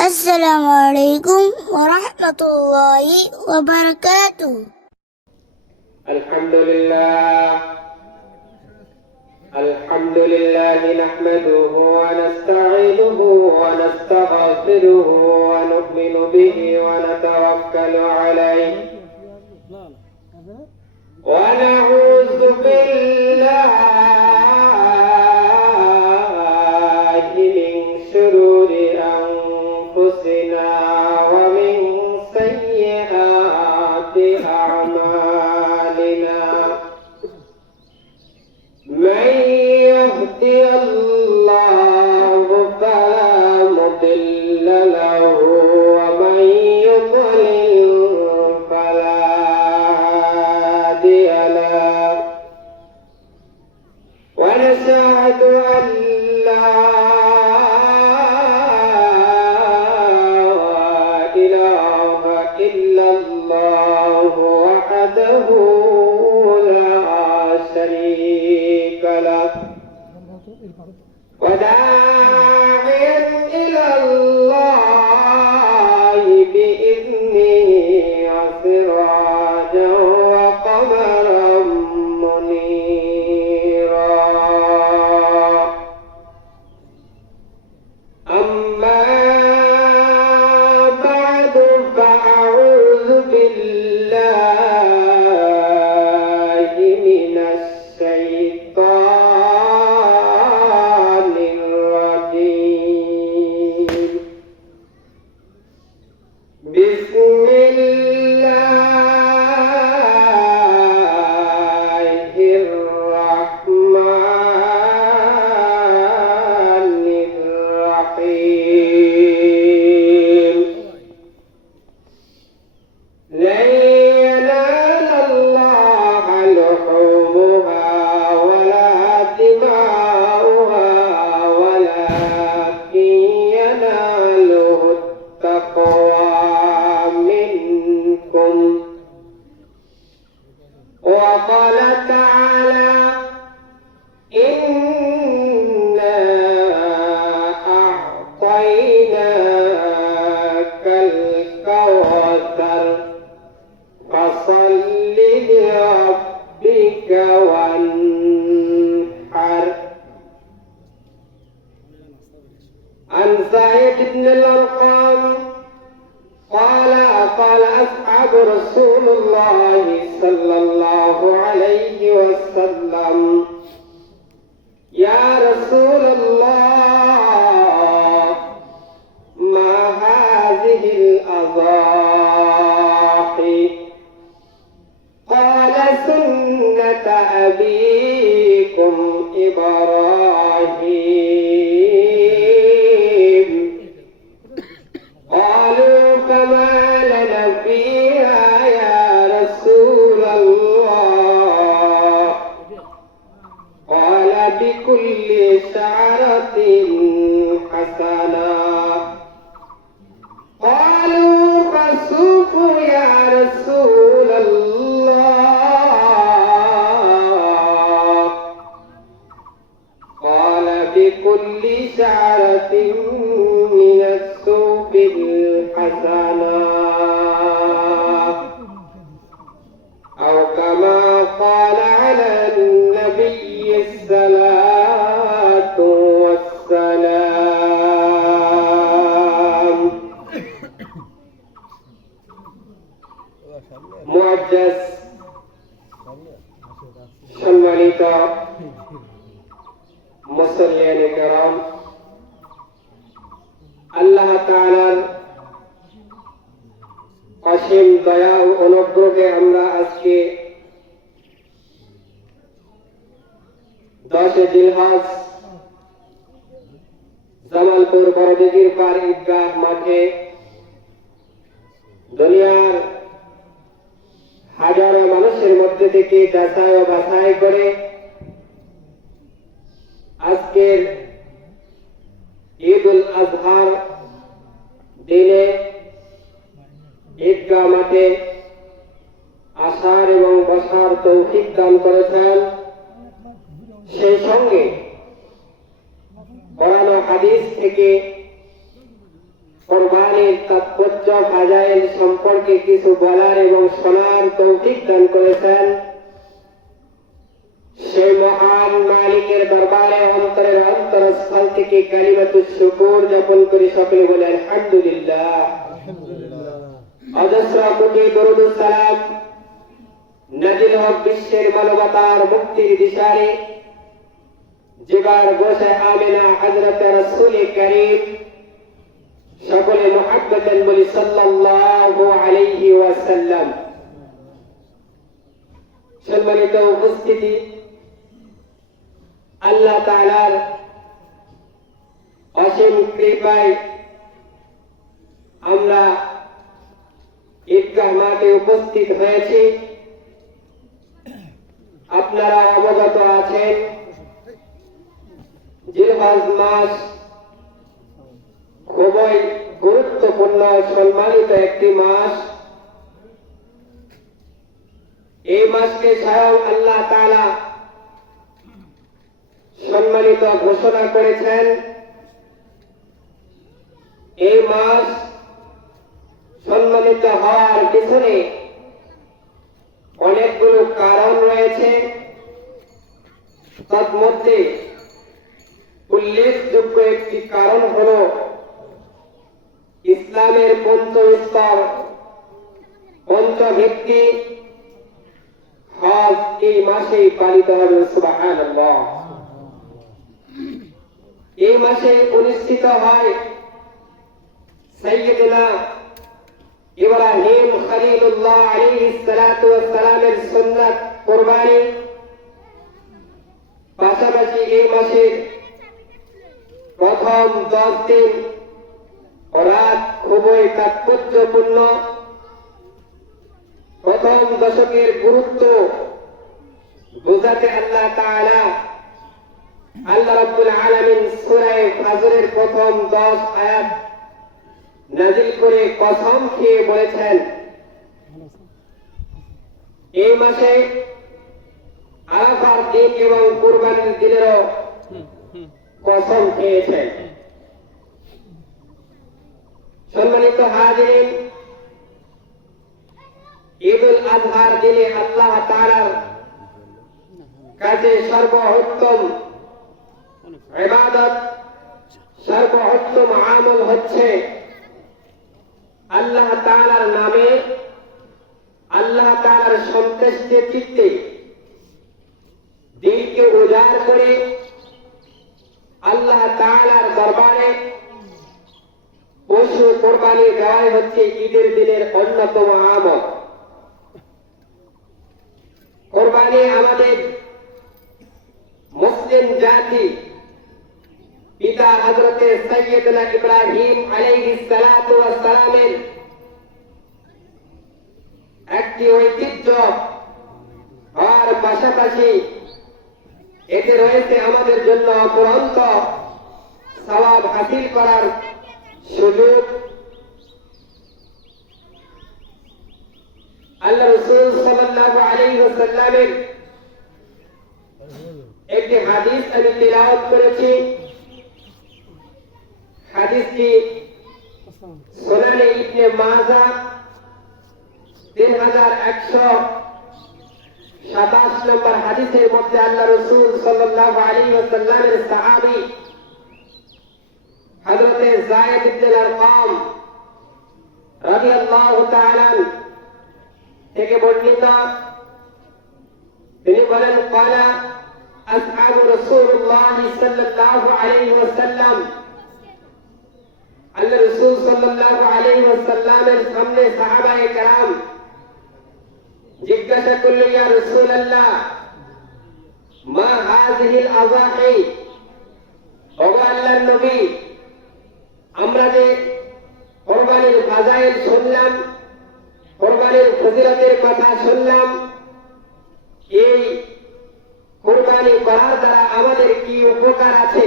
السلام عليكم ورحمة الله وبركاته. الحمد لله نحمده ونستعينه ونستغفره ونؤمن به ونتوكل عليه ونعوذ بالله من شرور أنفسنا ومن سيئات أعمالنا من يهدي الله فلا مضل له ومن يضلل فلا هادي له ونشهد أن لا إله إلا الله وحده لا شريك له وداعيا إلى الله بإذنه وسراجا وقمرا منيرا أما بعد فأعوذ بالله من الشيطان الرجيم بسم الله الرحمن الرحيم لن ينال الله لحومها ولا دماؤها ولكن يناله التقوى منكم وقال تعالى إنا أعطيناك الكوثر فصل لربك وانحر عن زيد بن الأرقم قال أصحاب رسول الله صلى الله عليه وسلم يا رسول الله ما هذه الأضاحي قال سنة أبيكم إبراهيم قالوا فما لنا فيها يا رسول الله قال بكل شعرة حسنة قالوا فسوقوا يا رسول الله قال بكل شعرة من السوق الحسنة أو كما قال على النبي الصلاة والسلام মুআজ্জাজ সম্মানিত মুসল্লিয়ানে কেরাম আল্লাহ তাআলার অসীম দয়া ও অনুগ্রহে আমরা আজকে 10 জিলহজ জামালপুর বড়দিঘির পার ঈদগাহ মাঠে দুনিয়ার হাজারো মানুষের মধ্যে থেকে যাচাই ও বাছাই করে আজকের ঈদ উল আজহার দিনে ঈদগাহ মাঠে আসার এবং বসার তৌফিক দান করেছেন সেই সঙ্গে কোরআন ও হাদিস থেকে তাৎপর্য ফাজাইল সম্পর্কে কিছু বলার এবং শোনার তৌফিক দান করেছেন, সেই মহান মালিকের দরবারে অন্তরের অন্তরস্থল থেকে কালিমাতুশ শুকর জ্ঞাপন করে সকলে বলে আলহামদুলিল্লাহ। অজস্র কোটি দরুদ ও সালাম নাজিল হক বিশ্বের মানবতার মুক্তির দিশারে জিগার গোশে আমিনা হযরত রাসূল করিম সকলে মুহাব্বতান বলি সাল্লাল্লাহু আলাইহি ওয়াসাল্লাম। সম্মানিত উপস্থিতি, আল্লাহ তাআলার অসীম কৃপায় আমরা ঈদগাহ মাঠে উপস্থিত হয়েছি। আপনারা অবগত আছেন, জিলহজ মাস খুবই গুরুত্বপূর্ণ সম্মানিত একটি মাস। এই মাসকে স্বয়ং আল্লাহ তাআলা সম্মানিত ঘোষণা করেছেন। এই মাস সম্মানিত হওয়ার পিছনে অনেকগুলো কারণ রয়েছে। তার মধ্যে উল্লেখযোগ্য একটি কারণ হল ইসলামের পঞ্চস্তর পঞ্চভিত্তি হজ এই মাসেই পালিত হবে। সুবহানাল্লাহ। এই মাসে অনুষ্ঠিত হয় সাইয়্যিদুনা ইব্রাহিম খলিলুল্লাহ আলাইহিস সালাতু ওয়াস সালামের সুন্নাত কুরবানি। পাশাপাশি এই মাসের প্রথম 10 দিন রাত খুবই তাৎপর্যপূর্ণ। প্রথম দশকের গুরুত্ব বোঝাতে আল্লাহ তাআলা আল্লাহ রাব্বুল আলামিন সূরা ফাজরের প্রথম 10 আয়াত নাযিল করে কসম খেয়ে বলেছেন, এই মাসে আরাফার দিন এবং কুরবানির দিনেরও কসম খেয়েছেন। সম্মানিত হাজিরিন, ঈদুল আজহার দিনে আল্লাহ তাআলার কাছে সর্বোত্তম ইবাদত, সর্বোত্তম আমল হচ্ছে আল্লাহ তাআলার নামে, আল্লাহ তাআলার সন্তুষ্টির চিত্তে দিলকে উজাড় করে আল্লাহ তাআলার দরবারে পশু কোরবানি দেওয়াই হচ্ছে ঈদের দিনের অন্যতম আমল। কোরবানি আমাদের মুসলিম জাতি পিতা হযরতে সাইয়্যিদুনা ইব্রাহিম আলাইহিস সালাতু ওয়াস সালামের একটি ঐতিহ্য, আর পাশাপাশি এতে রয়েছে আমাদের জন্য অপরন্ত সওয়াব হাসিল করার সুযোগ। আল্লাহ রাসূল সাল্লাল্লাহু আলাইহি ওয়াসাল্লামের একটি হাদিস আমি তিলাওয়াত করেছি। হাদিসটি সুনানে ইবনে মাজাহ 3127 নম্বর হাদিসের মধ্যে আল্লাহ রাসূল সাল্লাল্লাহু আলাইহি ওয়াসাল্লামের সাহাবী হযরতে যায়েদ ইবনে আরকাম রাদিয়াল্লাহু তাআলা থেকে বর্ণিত, তিনি বলেন, ক্বালা আসহাবু রাসূলুল্লাহ সাল্লাল্লাহু আলাইহি ওয়াসাল্লাম, আল্লাহ রাসূল সাল্লাল্লাহু আলাইহি ওয়াসাল্লামের সামনে সাহাবায়ে কেরাম জিজ্ঞাসা করলেন, ইয়া রাসূলুল্লাহ মা হাযিহিল আযাহি, ও আল্লাহর নবী, আমরা যে কুরবানির ফাজাইল শুনলাম, কুরবানির ফজিলতের কথা শুনলাম, এই কুরবানি করার দ্বারা আমাদের কি উপকার আছে,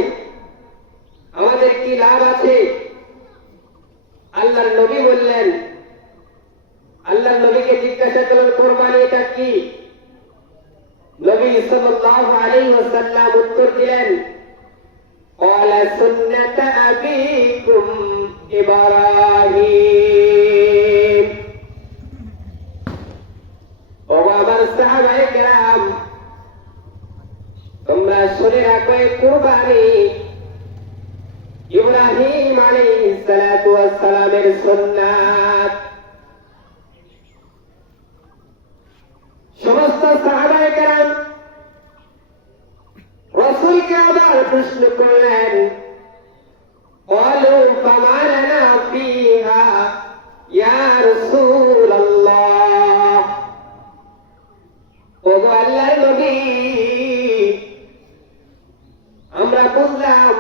আমাদের কি লাভ আছে? আল্লাহর নবী বললেন, আল্লাহর নবীকে জিজ্ঞাসা করলেন কুরবানি এটা কি? নবী সাল্লাল্লাহু আলাইহি ওয়াসাল্লাম উত্তর দিলেন, ক্বালা সুন্নাত আবিকুম ইব্রাহিম, সালামের সুন্নাত। সমস্ত সাহাবায়ে কেরাম রাসূলকে আবার প্রশ্ন করলেন, ক্বালু ফামা লানা ফীহা ইয়া রাসূলুল্লাহ। ওগো আল্লাহর নবী, আমরা বুঝলাম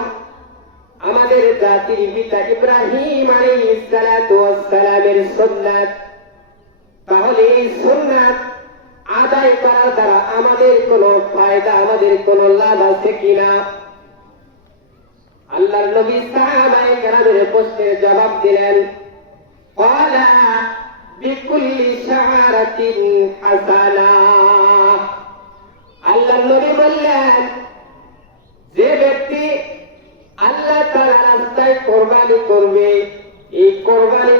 আমাদের জাতির পিতা ইব্রাহিম আলাইহিস সালাতু ওয়াস সালামের সুন্নাত, তাহলে এই সুন্নাত আদায় করার দ্বারা আমাদের কোনো ফায়দা, আমাদের কোনো লাভ আছে কিনা? আল্লাহর নবী সাহাবায়ে কেরামের প্রশ্নের জবাব দিলেন, ক্বালা বিকুল্লি শাআরাতিন হাসানা। আল্লাহর নবী বললেন, যে ব্যক্তি আল্লাহ তাআলার রাস্তায় কোরবানি করবে, এই কোরবানি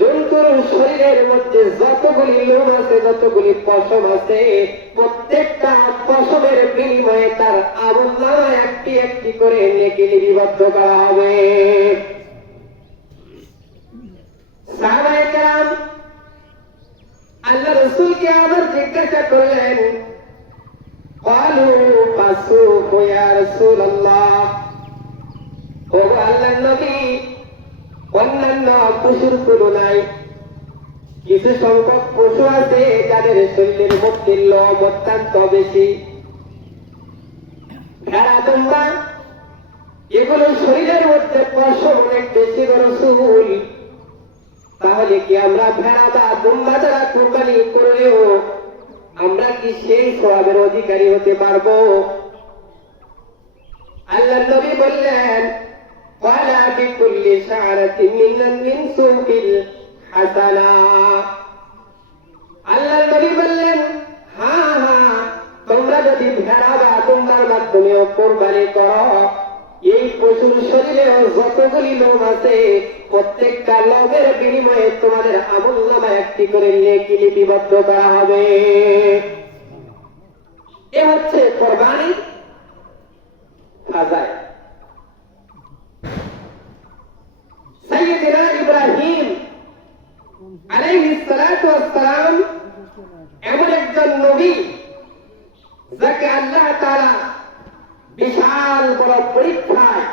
জন্তুর শরীরের মধ্যে যতগুলি লোম আছে, যতগুলি পশম আছে, প্রত্যেকটা পশমের বিনিময়ে তার আমলনামায় একটি একটি করে নেকি লিপিবদ্ধ করা হবে। সাহাবায়ে কেরাম আল্লাহ রাসূলকে আবার জিজ্ঞাসা করলেন, ক্বালু ফাসুকু ইয়া রাসূলুল্লাহ। ও আল্লাহর নবী, অন্যান্য পশুর তুলনায় কিছু সংখ্যক পশু আছে যাদের শরীরের মধ্যে লোম অত্যন্ত বেশি, ভেড়া, দুম্বা, এগুলো শরীরের মধ্যে পশম অনেক বেশি রাসূল। তাহলে কি আমরা ভেড়া বা দুম্বা দ্বারা কোরবানি করলেও আমরা কি সেই সওয়াবের অধিকারী হতে পারবো? আল্লাহর নবী বললেন, ক্বালা বিকুল্লি শাআরাতিন মিন সুকিল হাসানা। আল্লাহর নবী বললেন, হ্যাঁ হ্যাঁ, তোমরা যদি ভেড়া বা দুম্বার মাধ্যমে কোরবানি করো, এই পশুর শরীরে যতগুলি লোম আছে, প্রত্যেকটা লোমের বিনিময়ে তোমাদের আমলনামায় একটি করে নেকি লিপিবদ্ধ করা হবে। এ হচ্ছে কোরবানি ফাজাইল। সাইয়্যিদনা ইব্রাহিম আলাইহিস সালাতু ওয়াস সালাম এমন একজন নবী যাকে আল্লাহ তাআলা বিশাল বড় পরীক্ষায়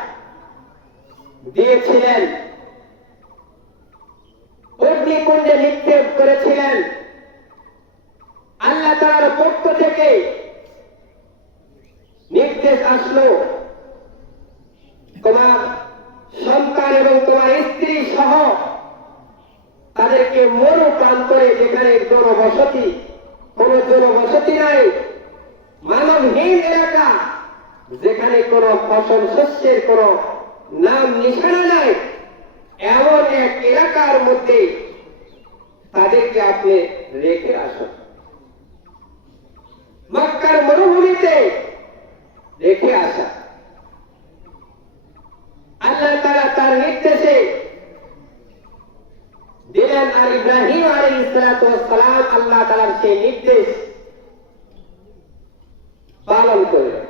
দিয়েছিলেন, অগ্নিকুণ্ডে নিক্ষেপ করেছিলেন। আল্লাহ তাআলার পক্ষ থেকে নির্দেশ আসলো, তোমার সন্তান এবং তোমার স্ত্রী সহ তাদেরকে মরু প্রান্তরে, যেখানে কোন জনবসতি নাই, মানবহীন এলাকা, যেখানে কোন ফসল শস্যের কোন নাম নিশানা নাই, এমন এক এলাকার মধ্যে তাদেরকে আপনি রেখে আসুন। মক্কার মরুভূমিতে রেখে আসা। আল্লাহ তাআলা তার নির্দেশে দিলেন, আর ইব্রাহিম আলাইহিস সালাতু ওয়াস সালাম আল্লাহ তাআলার সেই নির্দেশ পালন করলেন।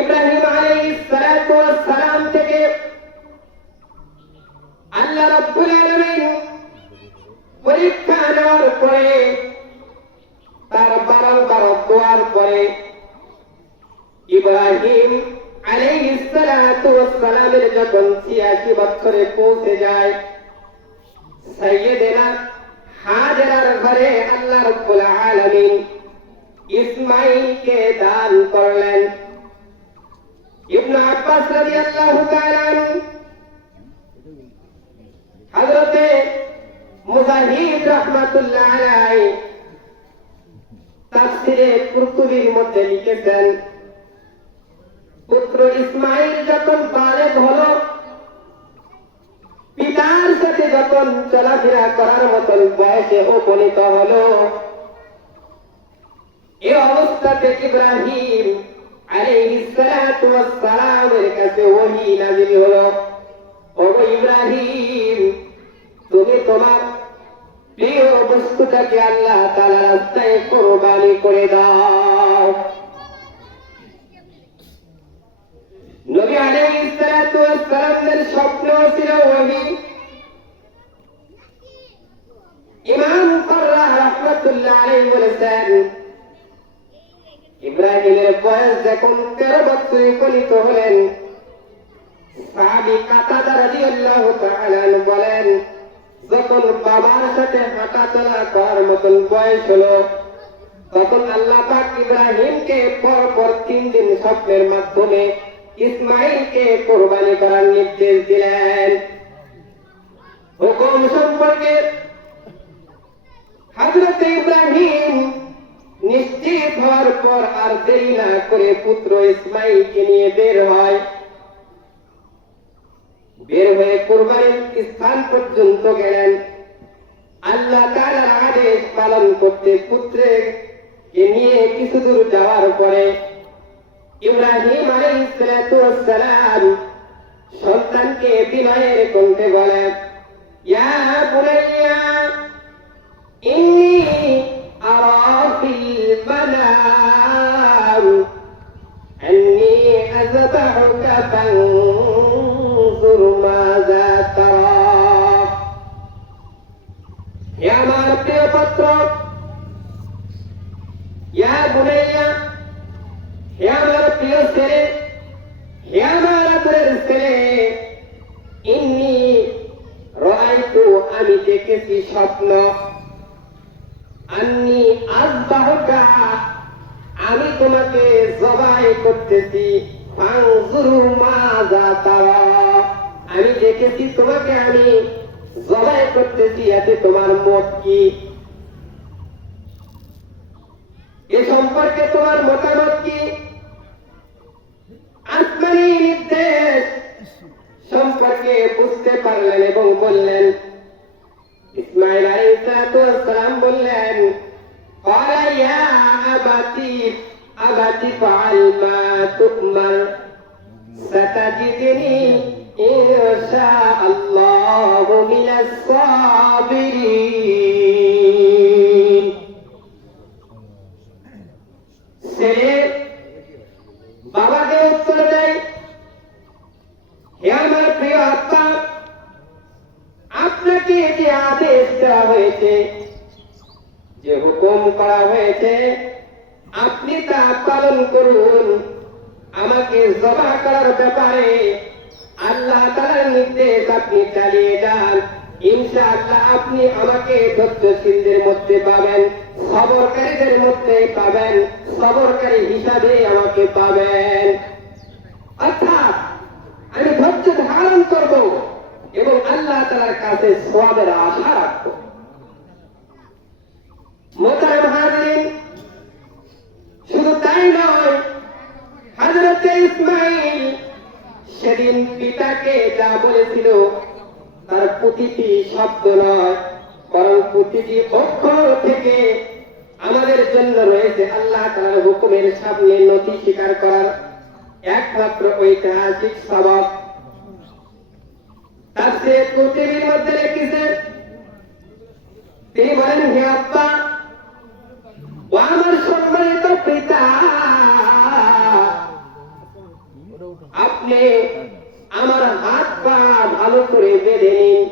ইব্রাহিম আলাইহিস সালাতু ওয়াস সালাম থেকে আল্লাহ রাব্বুল আলামিন পরীক্ষা নেওয়ার পরে, তার বারবার দোয়ার পরে ইব্রাহিম আলাইহিস সালাতু ওয়াস সালামের যখন ৮৬ বছরে পৌঁছে যায়, সাইয়্যিদনা হাজেরার ঘরে আল্লাহ রাব্বুল আলামিন ইসমাঈলকে দান করলেন। ইবনে আব্বাস রাদিয়াল্লাহু তাআলা আনহু, হযরতে মুজাহিদ রাহমাতুল্লাহ আলাইহি তাফসীরে কুরতুবীর মধ্যে লিখেছেন, পুত্র ইসমাঈল যখন বালেগ হলো, পিতার সাথে যখন চলাফেরা করার মতন বয়সে উপনীত হলো, এই অবস্থাতে ইব্রাহিম আলাইহিস সালাতু ওয়াস সালামের কাছে ওহী নাযিল হলো, ওগো ইব্রাহিম, তুমি তোমার প্রিয় বস্তুটাকে আল্লাহ তাআলার রাস্তায় কোরবানি করে দাও। নবী আলাইহিস সালাতু ওয়াস সালামের স্বপ্ন ছিল ওহী। ইমাম ফাররাহ রাহমাতুল্লাহ আলাইহি বলেছেন, ইব্রাহিমের বয়স যখন 13 বছর উপনীত হলেন, সাহাবী কাতাদা রাদিয়াল্লাহু তাআলা বলেন, যখন বাবার সাথে হাঁটা চলা করার মতন বয়স হলো, তখন আল্লাহ পাক ইব্রাহিমকে পরপর 3 দিন স্বপ্নের মাধ্যমে ইসমাইলকে কোরবানি করার নির্দেশ দিলেন। হুকুম সম্পর্কে হযরত ইব্রাহিম নিশ্চিত হওয়ার পর আর দেরি না করে পুত্র ইসমাইলকে নিয়ে বের হয়। বের হয়ে কোরবানির স্থান পর্যন্ত গেলেন। আল্লাহ তাআলার আদেশ পালন করতে পুত্রকে নিয়ে কিছু দূর যাওয়ার পরে ইব্রাহিম আলাইহিস সালাতু ওয়াস সালাম সন্তানকে বিনয়ের কণ্ঠে বলেন, ইয়া বুনাইয়া ইন্নী আরা ফিল মানাম আন্নী আযবাহুকা ফানজুর মাযা তারা। হে আমার প্রিয় পুত্র, ইয়া বুনাইয়া, হে আমার প্রিয় ছেলে, হে আমার আদরের ছেলে, ইন্নী রাআইতু, আমি দেখেছি স্বপ্ন, আন্নী আযবাহুকা, আমি তোমাকে জবাই করতেছি, ফানজুর মাযা তারা, আমি দেখেছি তোমাকে আমি জবাই করতেছি, এতে তোমার মত কি? এ সম্পর্কে তোমার মতামত কি? আসমানী নির্দেশ সম্পর্কে বুঝতে পারলেন এবং বললেন, ইসমাইল আলাইহিস সালাম বললেন, ক্বালা ইয়া আবাতি আবাতি ফাআল মা তু'মার সাতাজিদনি ইনশাআল্লাহু মিনাস সাবিরিন। ছেলে বাবাকে উত্তর দেয়, হে আমার প্রিয় আব্বা, আপনাকে যে আদেশ দেওয়া হয়েছে, যে হুকুম করা হয়েছে, আপনি তা পালন করুন। আমাকে জবাহ করার ব্যাপারে আল্লাহ তাআলার নির্দেশ আপনি চালিয়ে যান। ইনশাআল্লাহ আপনি আমাকে ধৈর্যশীলদের মধ্যে পাবেন, সবরকারীদের মধ্যে পাবেন, সবরকারী হিসাবে আমাকে পাবেন। অর্থাৎ আমি ধৈর্য ধারণ করব এবং আল্লাহ তাআলার কাছে সওয়াবের আশা রাখব। মোহতারাম হাজিরিন, শুধু তাই নয়, হযরত ইসমাইল সেদিন পিতাকে যা বলেছিল তার প্রতিটি শব্দ নয়, বরং প্রতিটি অক্ষর থেকে আমাদের জন্য রয়েছে আল্লাহ তাআলার হুকুমের সামনে নথি স্বীকার করার একমাত্র ঐতিহাসিক সবক। তাফসীর কুতুবের মধ্যে লিখেছেন, তিনি বলেন, হে আব্বা ও আমার সম্মানিত পিতা, আপনি আমার হাত পা ভালো করে বেঁধে নিন,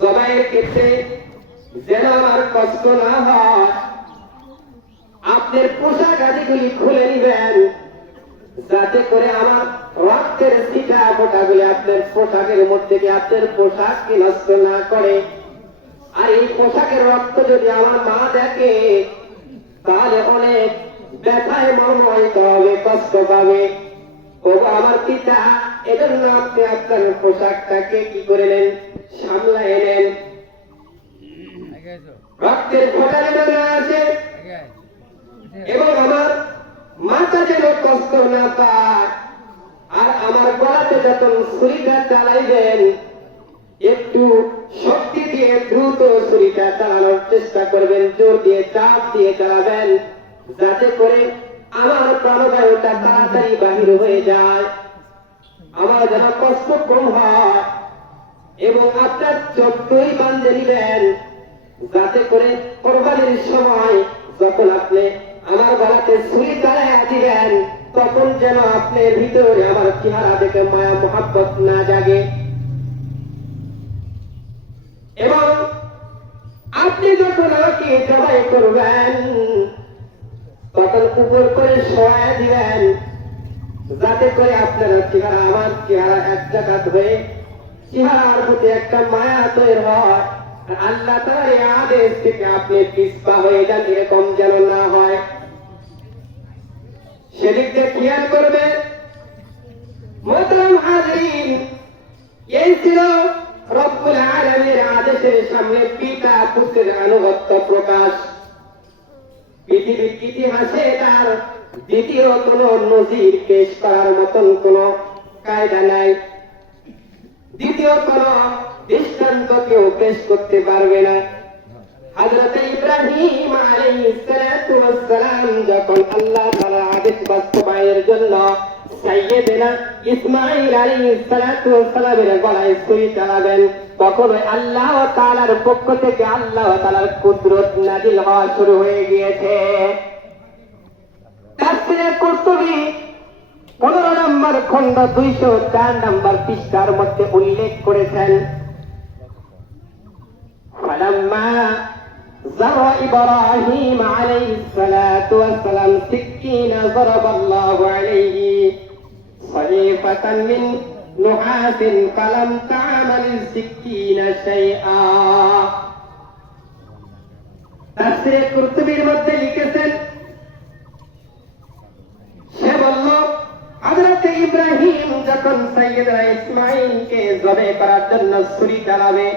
জবাইয়ের ক্ষেত্রে যেন আমার কষ্ট না হয়। আপনার পোশাক আদিগুলি খুলে নিবেন, যাতে করে আমার রক্তের ছিটা ফোঁটাগুলি আপনার পোশাকের মধ্যে গিয়ে আপনার পোশাককে নষ্ট না করে। আর এই পোশাকের রক্ত যদি আমার মা দেখে, তাহলে অনেক ব্যথায় মর্মাহত হবে, কষ্ট পাবে। ও আমার পিতা, এজন্য আপনি আপনার পোশাকটাকে কি করে নেন, সামলায় নেন, রক্তের ফোঁটা যেন না আসে এবং আমার মাথা যেন কষ্ট না পায়। আর আমার গলাতে যখন ছুরিটা চালাইবেন, একটু শক্তি দিয়ে দ্রুত ছুরিটা চালানোর চেষ্টা করবেন, জোর দিয়ে চাপ দিয়ে চালাবেন, যাতে করে আমার প্রাণবায়ুটা তাড়াতাড়ি বাহির হয়ে যায়, আমার যেন কষ্ট কম হয়। এবং আপনার চোখই বাঁধে নিবেন, যাতে করে কোরবানির সময় যখন আপনি আমার গলাতে ছুরি চালাইয়া দিবেন, তখন যেন আপনার ভিতরে আমার চেহারা দেখে মায়া মোহাব্বত না জাগে। এবং আপনি যখন আমাকে জবাই করবেন তখন উপর করে সহায় দিবেন, যাতে করে আপনার চেহারা আমার চেহারা এক জায়গা হয়ে চেহারার প্রতি একটা মায়া তৈরি হয়। আল্লাহ তাআলার এই আদেশ থেকে আপনি পিছপা হয়ে যান, এরকম যেন না হয়, সেদিকটা খেয়াল করবেন। মোহতারাম হাজিরিন, এই ছিল রব্বুল আলামিনের আদেশের সামনে পিতা পুত্রের আনুগত্য প্রকাশ। পৃথিবীর ইতিহাসে তার দ্বিতীয় কোন নজির পেশ করার মতন কোন কায়দা নাই, দ্বিতীয় কোন দৃষ্টান্ত কেউ পেশ করতে পারবে না। হযরত ইব্রাহিম আলাইহিস সালাতু ওয়াস সালাম যখন আল্লাহ তাআলার আদেশ বাস্তবায়নের জন্য সাইয়্যিদনা ইসমাঈল আলাইহিস সালাতু ওয়াস সালামের গলায় ছুরি চালাবেন, তখন আল্লাহ তাআলার পক্ষ থেকে আল্লাহ তাআলার কুদরত নাযিল হওয়া শুরু হয়ে গিয়েছে। তাফসীরে কুরতুবী 15 নম্বর খণ্ড 204 নম্বর পৃষ্ঠার মধ্যে উল্লেখ করেছেন, فلما زرع إبراهيم عليه الصلاة والسلام سكينا ضرب الله عليه صحيفة من نحاس فلم تعمل السكين شيئا। তাফসীরে কুরতুবীর মধ্যে লিখেছেন, সে বলল হযরত ইব্রাহিম যখন সাইয়্যিদনা ইসমাঈলকে জবাই করার জন্য ছুরি চালাবে,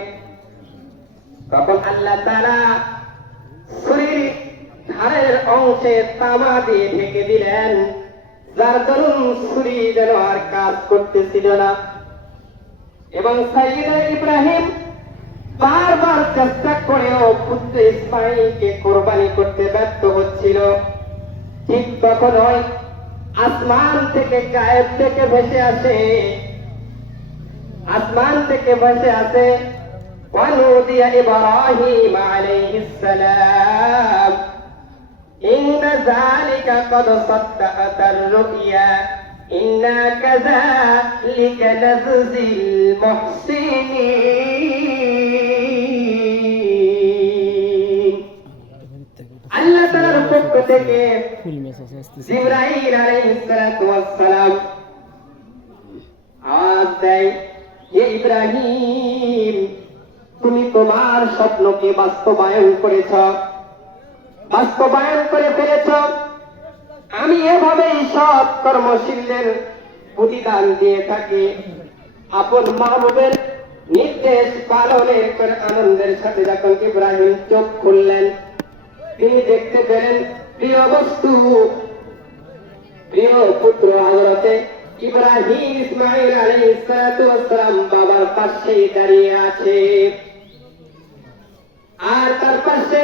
তখন আল্লাহ তাআলা ছুরির ধারের অংশে তামা দিয়ে ঢেকে দিলেন, যার দরুন ছুরি যেন আর কাজ করতেছিল না। এবং সাইয়্যিদনা ইব্রাহিম বারবার চেষ্টা করেও পুত্র ইসমাঈলকে কোরবানি করতে ব্যর্থ হচ্ছিল। ঠিক তখনই আসমান থেকে গায়েব থেকে ভেসে আসে, আসমান থেকে ভেসে আসে ونودي إبراهيم عليه السلام إن ذلك قد صدقت الرؤيا إنا كذلك نجزي المحسنين। আল্লাহ তাআলার পক্ষ থেকে জিবরাইল আলাইহিস সালাতু ওয়াস সালাম আওয়াজ দেয়, হে ইব্রাহিম, তুমি তোমার স্বপ্নকে বাস্তবায়ন করেছ, বাস্তবায়ন করে ফেলেছ। আমি এভাবেই সৎ কর্মশীলদের প্রতিদান দিয়ে থাকি। আপন মাহবুবের নির্দেশ পালনের করে আনন্দের সাথে যখন ইব্রাহিম চোখ খুললেন, তিনি দেখতে পেলেন প্রিয় বস্তু, প্রিয় পুত্র হযরতে ইব্রাহিম ইসমাঈল আলাইহিস সালাতু ওয়াস সালাম বাবার পাশেই দাঁড়িয়ে আছে। আর তার পাশে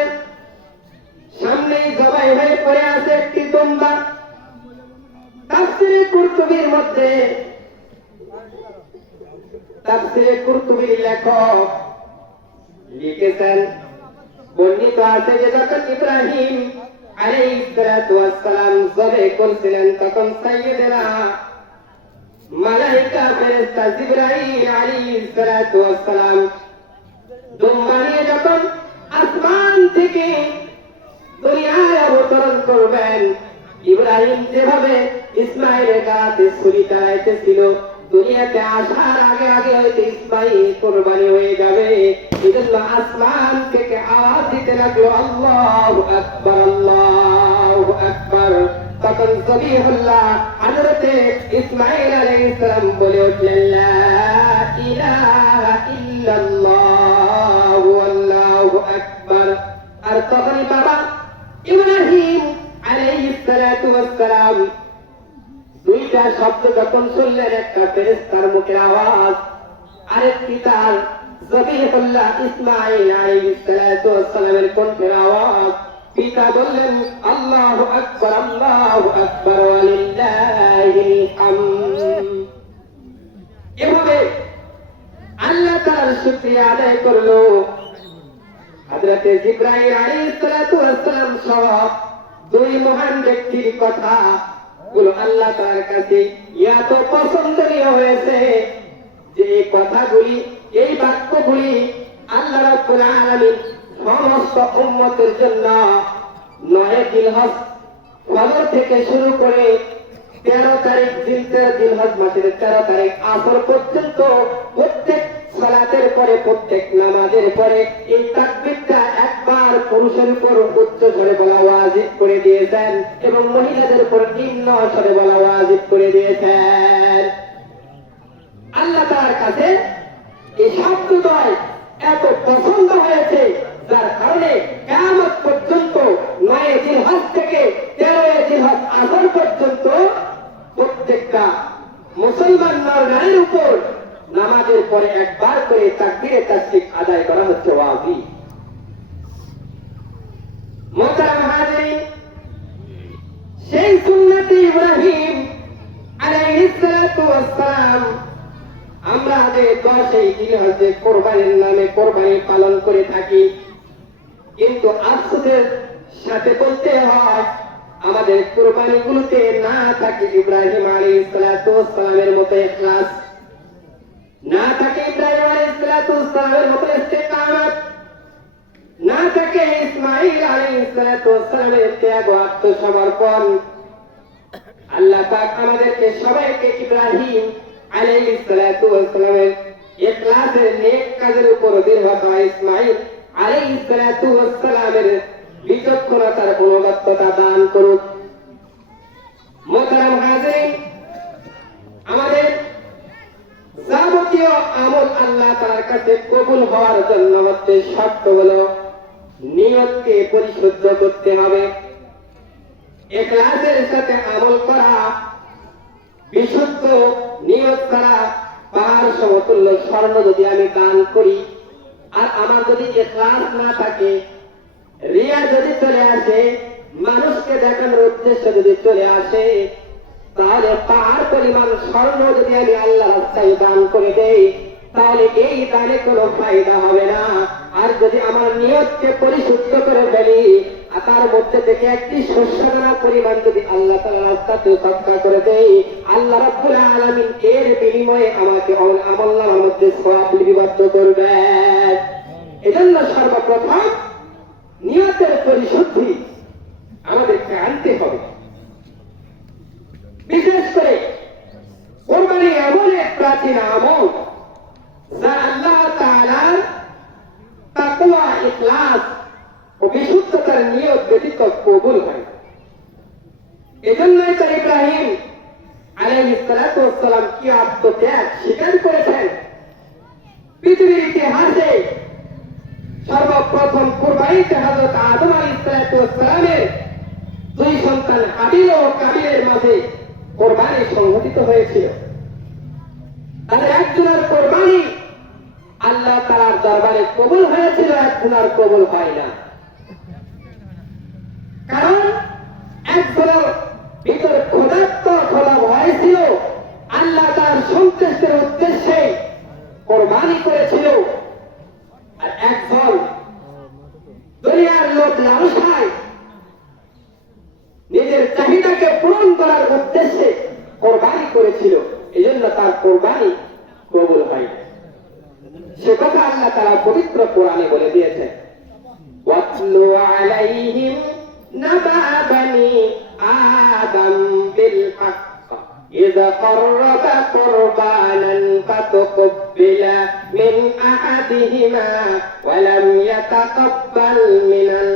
সামনেই জবাই হয়ে পড়ে আছে একটি দুম্বা। তাফসীরে কুরতুবীর মধ্যে, তাফসীরে কুরতুবীর লেখক লিখেছেন, বর্ণিত আছে যে যখন ইব্রাহিম আলাইহিস সালাতু ওয়াস সালাম জবাই করছিলেন, তখন সাইয়্যিদনা মালায়েকা ফেরেশতা জিবরাইল আলাইহিস সালাতু ওয়াস সালাম দুম্বা নিয়ে যখন আসমান থেকে দুনিয়ায় অবতরণ করবেন, ইব্রাহিম যেভাবে ইসমাঈলের গাতে ছুরি চালাইতেছিল, দুনিয়াতে আসার আগে আগে হয়তো ইসমাঈল কোরবানি হয়ে যাবে। এজন্য আসমান থেকে আওয়াজ দিতে লাগলো, আল্লাহু আকবার, আল্লাহু আকবার। তখন জবিহুল্লাহ হযরতে ইসমাঈল আলাইহিস সালাম বলে উঠলেন, লা ইলাহা ইল্লাল্লাহু আল্লাহু আকবার। আর তখন বাবা ইব্রাহিম আলাইহিস সালাতু ওয়াস সালাম দুইটা শব্দ যখন শুনলেন, একটা ফেরেশতার মুখের আওয়াজ, আরেকটি তার জবিহুল্লাহ ইসমাঈল আলাইহিস সালাতু ওয়াস সালামের কণ্ঠের আওয়াজ। পিতা বললেন, আল্লাহু আকবার, আল্লাহু আকবার, ওয়ালিল্লাহিল হামদ। এভাবে আল্লাহ তাআলার শুকরিয়া আদায় করলো। হযরতে জিবরাইল আলাইহিস সালাতু ওয়াস সালাম সহ দুই মহান ব্যক্তির কথা গুলো আল্লাহ তাআলার কাছে এত পছন্দনীয় হয়েছে যে এই কথাগুলি, এই বাক্যগুলি আল্লাহ রাব্বুল আলামিন সমস্ত উম্মতের জন্য 9 জিলহজ ফজর থেকে শুরু করে 13 তারিখ জিলহজ মাসের 13 তারিখ আসর পর্যন্ত প্রত্যেক সালাতের পরে, প্রত্যেক নামাজের পরে এই তাকবীরটা একবার পুরুষের উপর উচ্চ স্বরে বলা ওয়াজিব করে দিয়েছেন এবং মহিলাদের উপর নিম্ন স্বরে বলা ওয়াজিব করে দিয়েছেন। আল্লাহ তাআলার কাছে এই শব্দদ্বয় এত পছন্দ হয়েছে, যার কারণে কিয়ামত পর্যন্ত 9 জিলহজ থেকে 13 জিলহজ আসর পর্যন্ত প্রত্যেকটা মুসলমান নারীর উপর নামাজের পরে একবার করে তাকবীরে তাসবিহ আদায় করা হচ্ছে ওয়াজিব। মোহতারাম হাজিরিন, সেই সুন্নতে ইব্রাহিম আলাইহিস সালাতু ওয়াস সালাম আমরা যে 10 জিলহজে কোরবানির নামে কোরবানি পালন করে থাকি, কিন্তু আফসোসের সাথে বলতে হয় আমাদের কোরবানিগুলোতে না থাকে ইব্রাহিম আলাইহিস সালাতু ওয়াস সালামের মতো ইখলাস, না থাকে ইব্রাহিম আলাইহিস সালাতু ওয়াস সালামের মতো ইস্তেকামত, না থাকে ইসমাঈল আলাইহিস সালাতু ওয়াস সালামের ত্যাগ ও আত্মসমর্পণ। আল্লাহ পাক আমাদেরকে সবাইকে ইব্রাহিম আলাইহিস সালাতু ওয়াস সালামের ইখলাসের নেক কাজের উপর দৃঢ়তা, ইসমাঈল আলাইহিস সালাতু ওয়াস সালামের বিচক্ষণতার গুণগততা দান করুক। মোহতারাম হাজিরিন, আমাদের যাবতীয় আমল আল্লাহ তাআলার কাছে কবুল হওয়ার জন্য হচ্ছে শর্ত হলো নিয়তকে পরিশুদ্ধ করতে হবে, ইখলাসের সাথে আমল করা, বিশুদ্ধ নিয়ত করা। পাহাড় সমতুল্য স্বর্ণ যদি আমি দান করি আর আমার যদি ইখলাস না থাকে, রিয়া যদি চলে আসে, মানুষকে দেখানোর উদ্দেশ্য যদি চলে আসে, তাহলে পাহাড় পরিমাণ স্বর্ণ যদি আমি আল্লাহর রাস্তায় দান করে দেই, তাহলে এই দানে কোনো ফায়দা হবে না। আর যদি আমার নিয়তকে পরিশুদ্ধ করে ফেলি আর তার মধ্যে থেকে একটি শস্যদানা পরিমাণ যদি আল্লাহ তাআলার রাস্তাতে সদকা করে দেই, আল্লাহ রাব্বুল আলামিন এর বিনিময়ে আমাকে আমলনামার মধ্যে সওয়াব লিপিবদ্ধ করবেন। এজন্য সর্বপ্রথম নিয়তের পরিশুদ্ধি আমাদেরকে আনতে হবে। বিশেষ করে কোরবানি এমন এক প্রাচীন আমল যা আল্লাহ তাআলার তাকওয়া, ইখলাস ও বিশুদ্ধতার নিয়ত ব্যতীত কবুল হয়। এজন্যই তো ইব্রাহিম আলাইহিস সালাতু ওয়াস সালাম কি আত্মত্যাগ স্বীকার করেছেন। পৃথিবীর ইতিহাসে সর্বপ্রথম কোরবানিতে হযরত আদম আলাইহিস সালাতু ওয়াস সালামের 2 সন্তান হাবিল ও কাবিলের মাঝে কোরবানি সংঘটিত হয়েছিল। তাদের একজনের কোরবানি আল্লাহ তাআলার দরবারে কবুল হয়েছিল, একজনের কবুল হয় না। কারণ একজনের ভিতরে খোদা ভয় ছিল, আল্লাহ তার সন্তুষ্টির উদ্দেশ্যে কোরবানি করেছিল, আর একজন দুনিয়ার লোক লালসায় নিজের চাহিদাকে পূরণ করার উদ্দেশ্যে কোরবানি করেছিল। এই জন্য তার কোরবানি কবুল হয়। সে কথা আল্লাহ তাআলা পবিত্র কোরআনে বলে দিয়েছেন, ওয়াতলু আলাইহিম নাবা বানি আদম বিল হক ইযা ক্বাররাবা কুরবানান ফাতুকবিলা মিন আহাদিহিমা ওয়া লাম ইয়াতাকাব্বাল মিনাল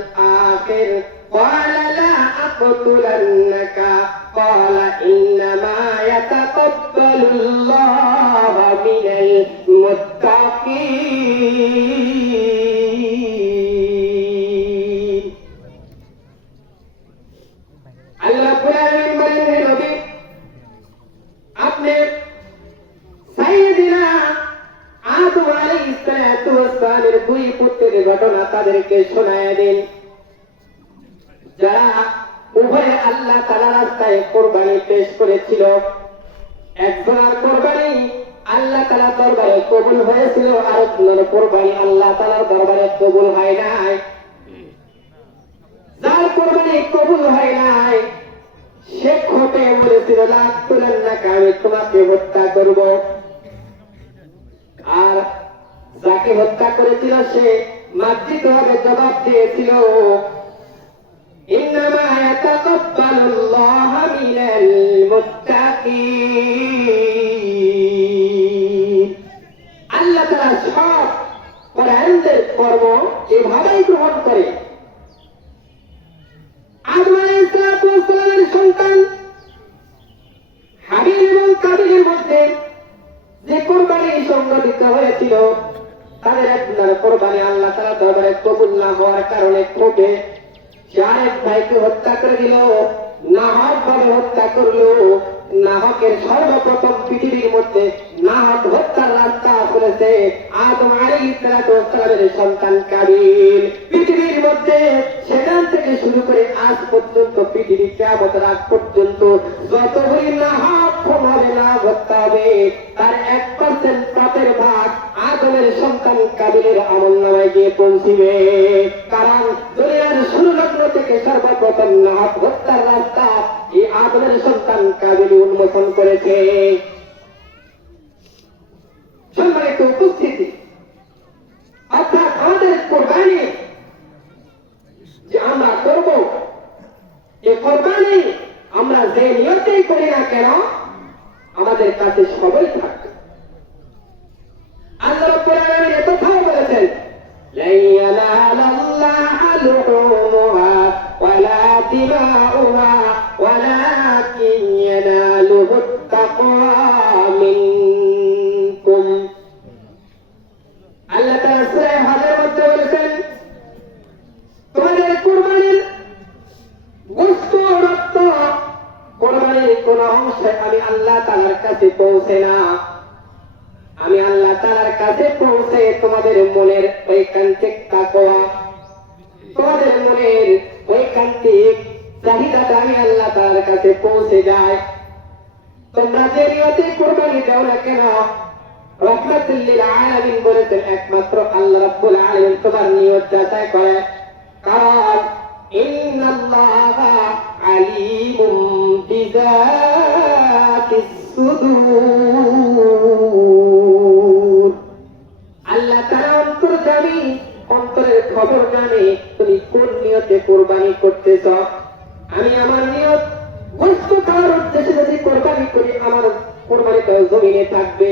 আখির قال لا أقتلنك قال إنما يتقبل الله من المتقين আল্লাহ কোরআনে বলেন, নবী আপনি সাইয়েদিনা আদম আলাইহিস সালাতু ওয়াস সালামের 2 পুত্রের ঘটনা তাদেরকে শোনায় দিন, যারা উভয়ে আল্লাহ তাআলার রাস্তায় কোরবানি পেশ করেছিল। একজনের কোরবানি আল্লাহ তাআলার দরবারে কবুল হয়েছিল, আরেকজনের কোরবানি আল্লাহ তাআলার দরবারে কবুল হয় নাই। যার কোরবানি কবুল হয় নাই সে খোটে বলেছিল লাভ করেন না, আমি তোমাকে হত্যা করব। আর যাকে হত্যা করেছিল সে মার্জিত ভাবে জবাব দিয়েছিল, ইন্নামা ইয়াতাকাব্বালুল্লাহু মিনাল মুত্তাকিন। আল্লাহ তাআলা সব পরায়ণদের কর্ম এভাবেই গ্রহণ করে। আদম আলাইহিস সালামের সন্তান হাবিল এবং কাবিলের মধ্যে যে কোরবানি সংঘটিত হয়েছিল, তাদের একজনের কোরবানি আল্লাহ তাআলা দরবারে কবুল না হওয়ার কারণে ক্ষোভে সে আরেক ভাইকে হত্যা করে দিল, নাহক ভাবে হত্যা করলো। নাহকের সর্বপ্রথম পৃথিবীর মধ্যে নাহক হত্যার রাস্তা করেছে আদম আলাইহিস সালামের সন্তান কাবিল। পৃথিবীর মধ্যে সেখান থেকে শুরু করে আজ পর্যন্ত পৃথিবী কিয়ামতের আগ পর্যন্ত যতগুলি নাহক খুন হবে, নাহক হত্যা হবে, তার 1% পাপের ভাগ আদমের সন্তান কাবিলের আমলনামায় গিয়ে পৌঁছিবে। কারণ দুনিয়ার শুরু লগ্ন থেকে সর্বপ্রথম নাহক হত্যার রাস্তা এই আদমের সন্তান কাবিল উন্মোচন করেছে। সম্মানিত উপস্থিতি, অর্থাৎ আমাদের কোরবানি যে আমরা করব, এই কোরবানি আমরা যে নিয়তেই করি না কেন আমাদের কাছে সবই থাকবে। আল্লাহ রাব্বুল আলামিন কোথাও বলেছেন, লা ইয়ানালাল্লাহু লুহুমুহা ওয়ালা দিমাউহা ওয়ালাকিন ইয়ানালুহুত তাকওয়া মিনকুম। আল্লাহ তাআলা সূরা হজের মধ্যে বলেছেন, তোমাদের কুরবানির গোশত রক্ত কোরবানির কোন অংশ আমি আল্লাহ তাআলার কাছে পৌঁছে না। আমি আল্লাহ তাআলার কাছে পৌঁছে তোমাদের মনের ঐকান্তিক তাকওয়া, তোমাদের মনের ঐকান্তিক চাহিদাটা আমি আল্লাহ তাআলার কাছে পৌঁছে যায়। তোমরা যে নিয়তে কোরবানি দাও না কেন, রাহমাতুল লিল আলামিন বলেছেন একমাত্র আল্লাহ রাব্বুল আলামিন তোমার নিয়ত যাচাই করে। কারণ ইন্নাল্লাহা আলিমুম বিযাতিস সুদূর। আল্লাহ তাআলা অন্তর্যামী, অন্তরের খবর জানে তুমি কোন নিয়তে কোরবানি করতেছ। আমি আমার নিয়ত গোশত খাওয়ার উদ্দেশ্যে যদি কোরবানি করি, আমার কোরবানিটা জমিনে থাকবে।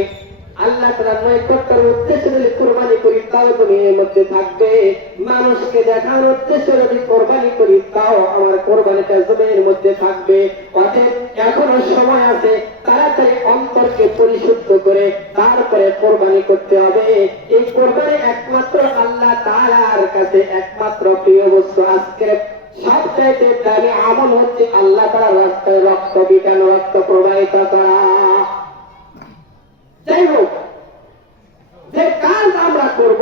আল্লাহ তাআলার নৈকট্যের উদ্দেশ্যে যদি কোরবানি করি, তাও জমিনের মধ্যে থাকবে। মানুষকে দেখার উদ্দেশ্যে যদি কোরবানি করি, তাও আমার কোরবানিটা জমিনের মধ্যে থাকবে। অতএব এখনো সময় আছে, তাড়াতাড়ি অন্তরকে পরিশুদ্ধ করে তারপরে কোরবানি করতে হবে। এই কোরবানি একমাত্র আল্লাহ তাআলার কাছে একমাত্র প্রিয় বস্তু। আজকের সবচাইতে দামি আমল হচ্ছে আল্লাহ তাআলার রাস্তায় রক্ত বিটানো, রক্ত প্রবাহিত করা। যাই হোক, যে কাজ আমরা করব,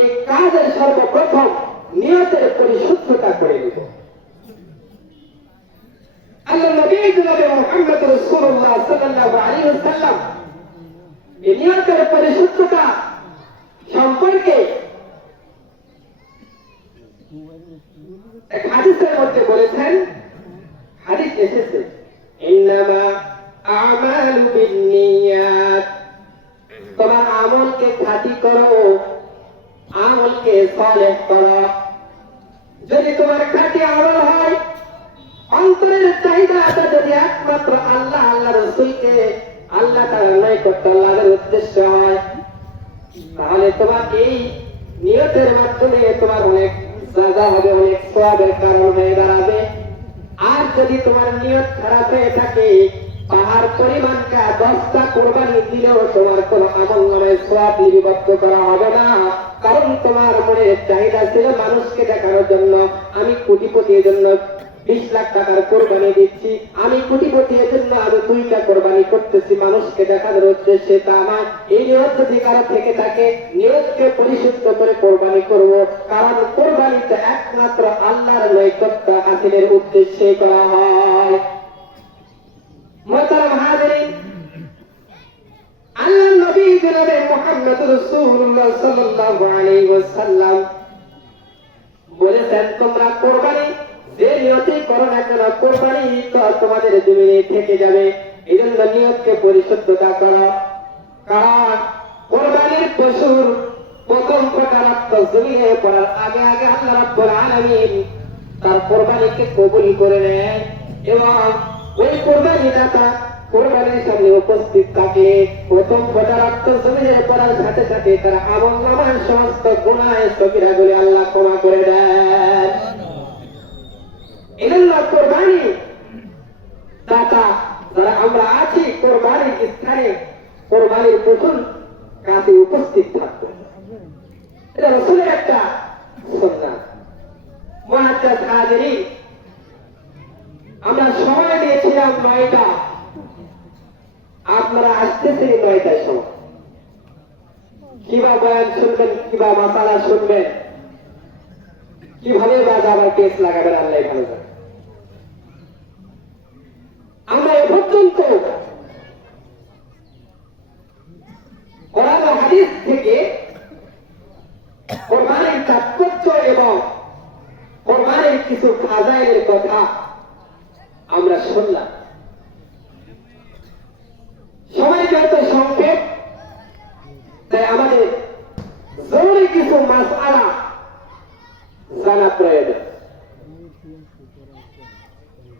এই কাজের সর্বপ্রথম নিয়তের পরিশুদ্ধতা করে নিব। আল্লাহ নবী জনাব মুহাম্মদ রাসূলুল্লাহ সাল্লাল্লাহু আলাইহি ওয়াসাল্লাম এই নিয়তের পরিশুদ্ধতা সম্পর্কে এক হাদিসের মধ্যে বলেছেন, হাদিস এসেছে, ইন্নামা আমালু বিন্নিয়াত। তোমার আমলকে খাঁটি করো, আমলকে সালেহ করো। যদি তোমার খাঁটি আমল হয়, অন্তরের চাহিদাটা যদি একমাত্র আল্লাহ, আল্লাহ রাসূলকে, আল্লাহ তাআলার নৈকট্য লাভের উদ্দেশ্য হয়, তাহলে তোমার এই নিয়তের মাধ্যমে তোমার অনেক সাজা হবে, অনেক সওয়াবের কারণ হয়ে দাঁড়াবে। আর যদি তোমার নিয়ত খারাপ হয়ে থাকে, পাহাড় পরিমাণ 10টা কোরবানি দিলেও তোমার কোন আমলনামায় সওয়াব লিপিবদ্ধ করা হবে না। কারণ তোমার মনের চাহিদা ছিল মানুষকে দেখানোর জন্য, আমি কোটিপতি এর জন্য 20 লাখ টাকার কোরবানি দিচ্ছি, আমি কোটিপতি এর জন্য আমি 2টা কোরবানি করতেছি মানুষকে দেখানোর উদ্দেশ্যে। তা আমার এই নিয়ত যদি কারো থেকে থাকে, নিয়তকে পরিশুদ্ধ করে কোরবানি করব। কারণ কোরবানিটা একমাত্র আল্লাহর নৈকট্য হাসিলের উদ্দেশ্যে করা হয়। মোহতারাম হাজিরিন, আল্লাহ নবী জনাব মুহাম্মদ রাসূলুল্লাহ সাল্লাল্লাহু আলাইহি ওয়াসাল্লাম বলেছেন, তোমরা কোরবানি যে নিয়তেই করো না কেন কোরবানি তো তোমাদের জমিনে থেকে যাবে। এই জন্য নিয়তকে পরিশুদ্ধতা করো। কারণ কোরবানির পশুর প্রথম প্রকারাত্ম জমিনে পড়ার আগে আগে আল্লাহ রাব্বুল আলামিন তার কোরবানিকে কবুল করে নেয় এবং ওই কোরবানি দাতা কোরবানির সামনে উপস্থিত থাকে। প্রথম প্রকারাত্ম জমিনে পড়ার সাথে সাথে তার আমলনামার সমস্ত গুনাহ সগীরাগুলি আল্লাহ ক্ষমা করে দেন। এজন্য কোরবানি দাতা যারা আমরা আছি কোরবানির স্থানে কোরবানির পশুর কাছে উপস্থিত থাকবো। এটা রাসূলের একটা সুন্নাত। মুআজ্জাজ হাজিরিন, আমরা সময় দিয়েছিলাম 9টা, আপনারা আসতেছেন 9টার সময়। কিবা বয়ান শুনবেন, কিবা মাসালা শুনবেন, কিভাবে বাজ আবার কেস লাগাবেন আল্লাহ ভালো জানে। আমরা এ পর্যন্ত কোরআন ও হাদিস থেকে কোরবানির তাৎপর্য এবং কোরবানির কিছু ফাজাইলের কথা আমরা শুনলাম। সময় যেহেতু সংক্ষেপ, তাই আমাদের জরুরি কিছু মাসআলা জানা প্রয়োজন।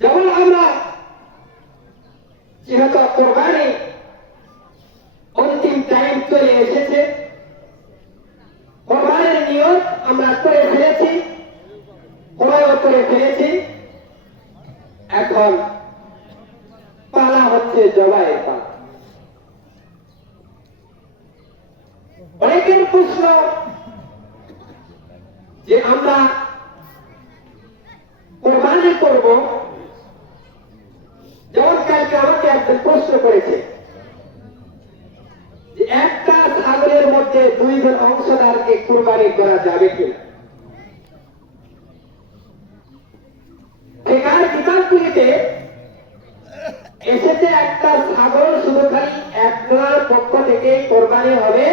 যেমন আমরা যেহেতু কোরবানি অন্তিম টাইম চলে এসেছে, কোরবানির নিয়ত আমরা করে ফেলেছি, ক্রয় করে ফেলেছি, এখন পালা হচ্ছে জবাইয়ের পালা। অনেকের প্রশ্ন যে আমরা কোরবানি করব, যেমন কালকে আমাকে একজন প্রশ্ন করেছে যে একটা ছাগলের মধ্যে 2 জন অংশদারকে কোরবানি করা যাবে কিনা। ফিকহ কিতাবগুলিতে এসেছে একটা ছাগল শুধু খালি একজনের পক্ষ থেকে কোরবানি হবে,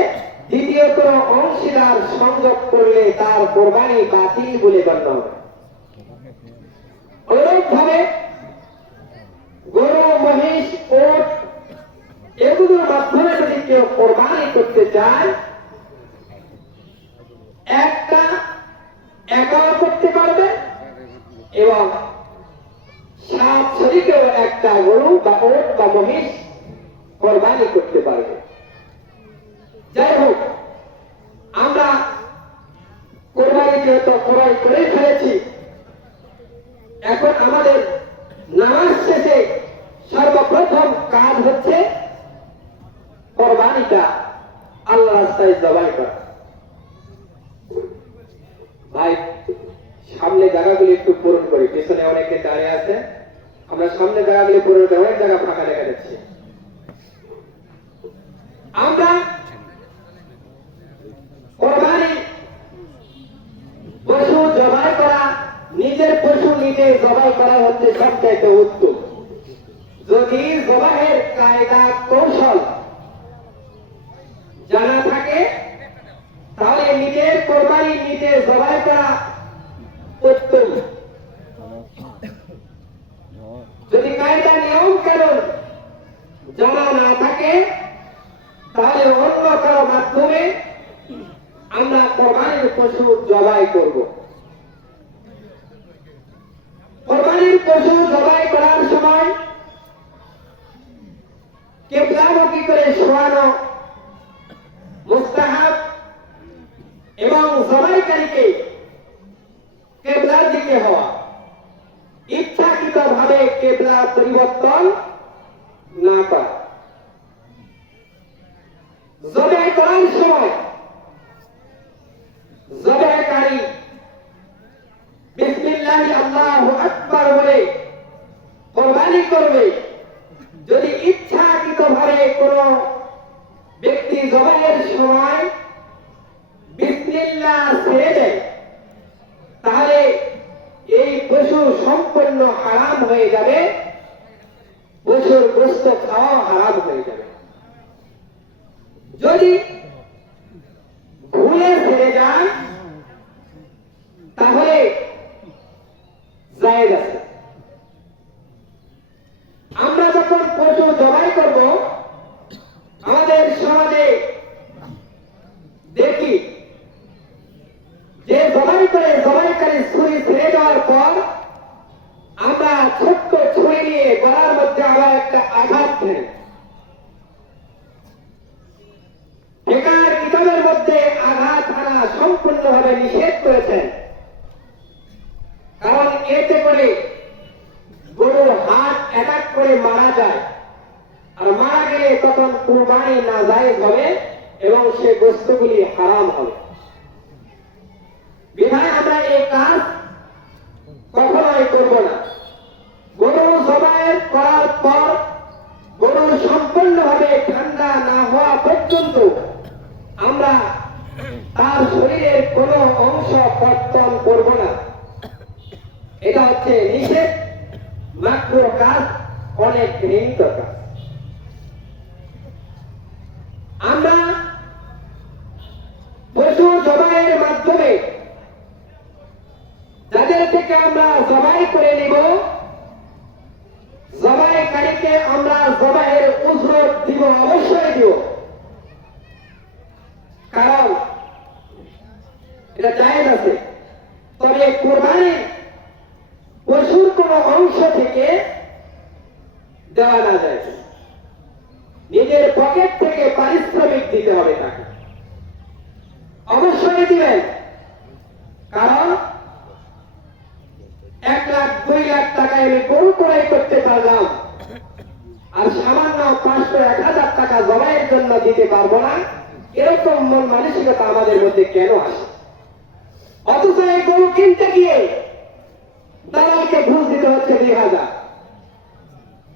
দ্বিতীয় কোন অংশীদার সংযোগ করলে তার কোরবানি বাতিল বলে গণ্য হবে। অনুরূপভাবে গরু, মহিষ, ওট এগুলোর মাধ্যমে যদি কেউ কোরবানি করতে চায়, একটা একাও করতে পারবে এবং 7 শরীকেও একটা গরু বা ওট বা মহিষ কোরবানি করতে পারবে। যাই হোক, আমরা কোরবানি যেহেতু ক্রয় করে ফেলেছি, এখন আমাদের নামাজ শেষে সর্বপ্রথম কাজ হচ্ছে কোরবানিটা আল্লাহ রাস্তায় জবাই করা। ভাই, সামনে জায়গাগুলি একটু পূরণ করি, পিছনে অনেকে দাঁড়িয়ে আছে, আমরা সামনে জায়গাগুলি পূরণ করি, অনেক জায়গা ফাঁকা দেখা যাচ্ছে। আমরা কোরবানি পশু জবাই করা, নিজের পশু নিজে জবাই করা হচ্ছে সবচাইতে উত্তম। যদি জবাইয়ের কায়দা কৌশল জানা থাকে তাহলে নিজের কোরবানি নিজে জবাই করা উত্তম। যদি কায়দা নিয়ম কানুন জানা না থাকে তাহলে অন্য কারো মাধ্যমে আমরা কোরবানির পশু জবাই করব। কোরবানির পশু জবাই করার সময় কিবলামুখী করে শোয়ানো মুস্তাহাব এবং জবাইকারীকে কিবলার দিকে হওয়া, ইচ্ছাকৃতভাবে কিবলা পরিবর্তন না করা। জবাই করার সময় জবাইকারী বিসমিল্লাহি আল্লাহু আকবার বলে কোরবানি করবে। যদি ইচ্ছাকৃতভাবে কোন ব্যক্তি জবাইয়ের সময় বিসমিল্লাহ ছেড়ে দেয় তাহলে এই পশু সম্পূর্ণ হারাম হয়ে যাবে, পশুর গোশত খাওয়া হারাম হয়ে যাবে। যদি ভুলে ছেড়ে যায় তাহলে সম্পূর্ণভাবে নিষেধ করেছেন। কারণ এতে করে গরুর হাত অ্যাটাক করে মারা যায়, আর মারা গেলে তখন কুরবানি নাজায়েজ হবে এবং সে গোশতগুলি হারাম হবে। বিধায় আমরা এই কাজ কখনোই করব না। গরু জবাই করার পর গরু সম্পূর্ণভাবে ঠান্ডা না হওয়া পর্যন্ত আমরা তার শরীরের কোনো অংশ কর্তন করব না। এটা হচ্ছে নিষেধ, মাকরুহ কাজ, অনেক ঘৃণিত কাজ। আমরা পশু জবাইয়ের মাধ্যমে যাদের থেকে আমরা জবাই করে নিব, জবাইকারীকে আমরা জবাইয়ের উজরত দিব, অবশ্যই দিব। কারণ এটা জায়েজ আছে। তবে কুরবানি পশুর কোন অংশ থেকে দেওয়া না যায়, নিজের পকেট থেকে পারিশ্রমিক দিতে হবে তাকে, অবশ্যই দিবেন। কারণ 1 লাখ 2 লাখ টাকায় আমি গরু ক্রয় করতে পারলাম, আর সামান্য 500-1000 টাকা জবাইয়ের জন্য দিতে পারবো না, এরকম মন মানসিকতা আমাদের মধ্যে কেন আসে? অথচ এই গরু কিনতে গিয়ে দালালকে ঘুষ দিতে হচ্ছে 2000।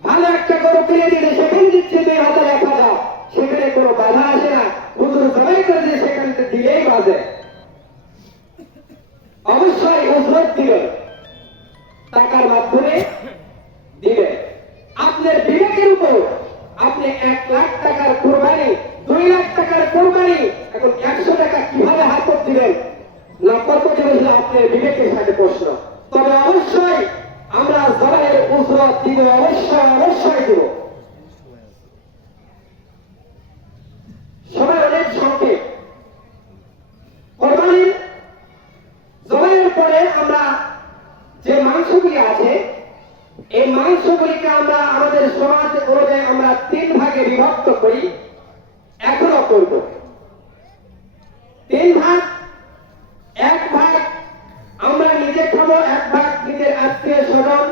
ভালো একটা গরু কিনে দিলে সেখানে দিচ্ছে 2000, 1000, সেখানে কোনো বাধা আসে না। হুজুর জবাই করে দিয়ে সেখানে দিলেই বাজে। অবশ্যই উজরত দিবেন, টাকার মাধ্যমে দিবেন। আপনার বিবেকের উপর আপনি 1 লাখ টাকার কোরবানি, 2 লাখ টাকার কোরবানি, এখন 100 টাকা কিভাবে হাতত দিবেন না কত দিবেন, আপনার বিবেকের সাথে প্রশ্ন। তবে অবশ্যই আমরা জবাইয়ের উজরত দিব, অবশ্যই দিব। সবাই অনেক সংক্ষেপ। কোরবানির জবাইয়ের পরে আমরা যে মাংসগুলি আছে, এই মাংসগুলিকে আমরা আমাদের সমাজ অনুযায়ী আমরা 3 ভাগে বিভক্ত করি, এখনো করব। 3 ভাগ। 1 ভাগ আমরা নিজে খাবো, 1 ভাগ নিজের আত্মীয় স্বজন,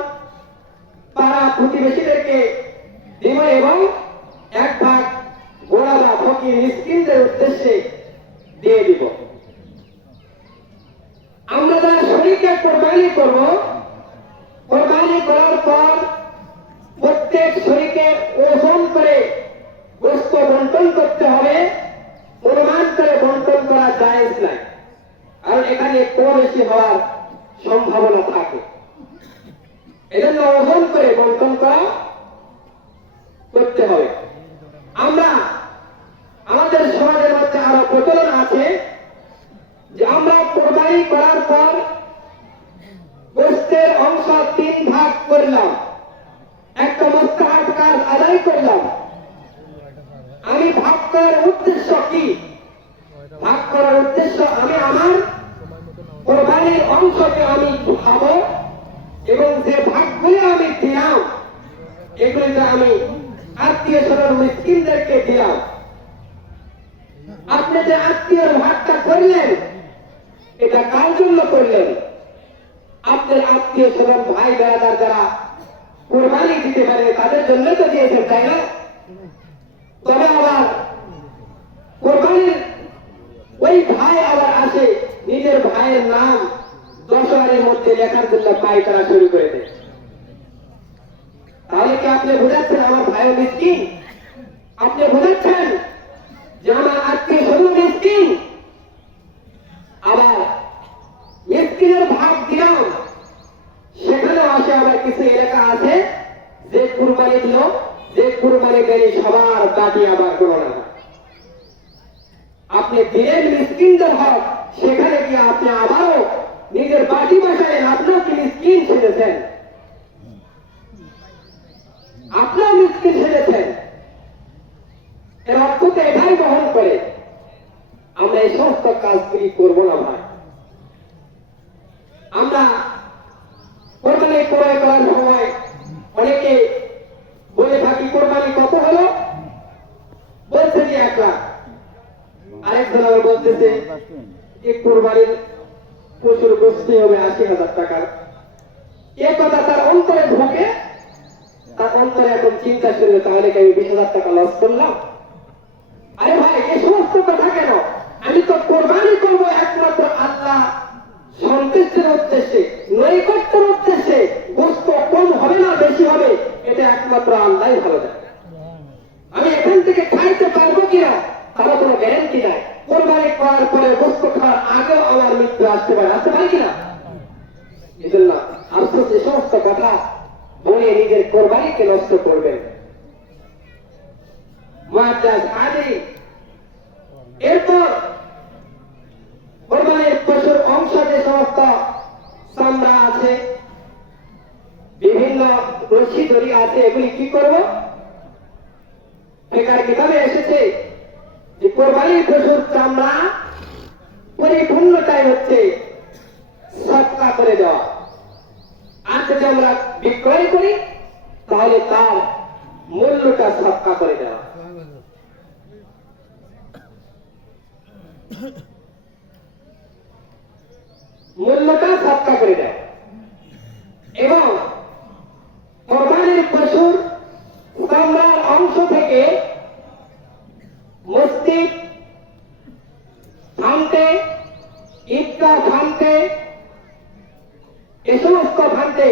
পাড়া প্রতিবেশীদেরকে দিব, এবং 1 ভাগ গোড়ালা ফকির মিসকিনদের উদ্দেশ্যে দিয়ে দিব। আমরা যারা শরীরকে কোরবানি করব, কোরবানি করার পর প্রত্যেক শরীরকে ওজন করে গোশত বন্টন করতে হবে। অনুমান করে বন্টন করা জায়েজ নাই, কারণ এখানে কম বেশি হওয়ার সম্ভাবনা থাকে। এজন্য ওজন করে বন্টন করতে হবে। আমরা আমাদের সমাজের মধ্যে আরো প্রচলন আছে যে আমরা কোরবানি করার পর গোশতের অংশ 3 ভাগ করলাম, একটা মুস্তাহাব কাজ আদায় করলাম। আমি ভাগ করার উদ্দেশ্য কি? ভাগ করার উদ্দেশ্য আমি আমার কোরবানির অংশকে আমি খাবো, এবং যে ভাগগুলো আমি দিলাম এগুলিতে আমি আত্মীয় স্বজন মিসকিনদেরকে দিলাম। আপনি যে আত্মীয় ভাগটা করলেন, এটা কার জন্য করলেন? আপনার আত্মীয় স্বজন ভাই বেড়াদার যারা কোরবানি দিতে পারে তাদের জন্য তো দিয়েছেন, তাই না? তবে আবার কোরবানির ওই ভাই আবার আসে নিজের ভাইয়ের নাম 10 মধ্যে লেখার জন্য পায়তারা শুরু করে দেয়। তাহলে কি আপনি বোঝাচ্ছেন আমার ভাই মিসকিন? আপনি বোঝাচ্ছেন যে আমার আত্মীয় স্বজন মিসকিন? আবার মিসকিনের ভাগ দিলাম, সেখানেও আসে আবার কিছু এলাকা আছে যে কুরবানি দিল, যে কুরবানি দেয় সবার দাবি আবার গণনা হয়। আপনি দিলেন মিসকিনদের হক, সেখানে কি আপনি আবারও নিজের বাটি বাসায় আপনিও কি মিসকিন ছেড়েছেন? আপনার মিসকিন ছেড়েছেন। এর অর্থ তো এটাই বহন করে। আমরা এই সমস্ত কাজগুলি করবো না ভাই। আমরা কোরবানি ক্রয় করার সময় অনেকে বলে থাকি কোরবানি কত হলো, বলছে যে 1 লাখ। আরেকজন আবার বলতেছে এই কোরবানির পশুর গোষ্ঠী হবে ৮০,০০০ টাকার। এ কথা তার অন্তরে ঢুকে, তার অন্তরে এখন চিন্তা করবে তাহলে কি আমি ২০,০০০ টাকা লস করলাম? আরে ভাই, এই সমস্ত কথা কেন? আমি তো কোরবানি করবো একমাত্র আল্লাহ সন্তুষ্টির উদ্দেশ্যে, নৈকট্যের উদ্দেশ্যে। গোস্ত কম হবে না বেশি হবে এটা একমাত্র আল্লাহ ভালো জানে। আমি এখান থেকে খাইতে পারবো কিনা তার কোনো গ্যারান্টি নাই। কোরবানি করার পরে গোস্ত খাওয়ার আগেও আমার মৃত্যু আসতে পারে কিনা? এই জন্য আফসোস, এই সমস্ত কথা বলে নিজের কোরবানিকে নষ্ট করবেন। এরপর কোরবানির পশুর অংশ যে সমস্ত চামড়া আছে, বিভিন্ন রশি দড়ি আছে, এগুলি কি করব? ফিকার কিতাবে এসেছে যে কোরবানির পশুর চামড়া পরিপূর্ণটাই হচ্ছে সদকা করে দেওয়া। আর যদি আমরা বিক্রয় করি তাহলে তার মূল্যটা সদকা করে দেওয়া। মূল্যটা সদকা করে দেয়। এবং কোরবানির পশুর চামড়ার অংশ থেকে মসজিদ ফান্ডে, ঈদগাহ ফান্ডে, এ সমস্ত ফান্ডে,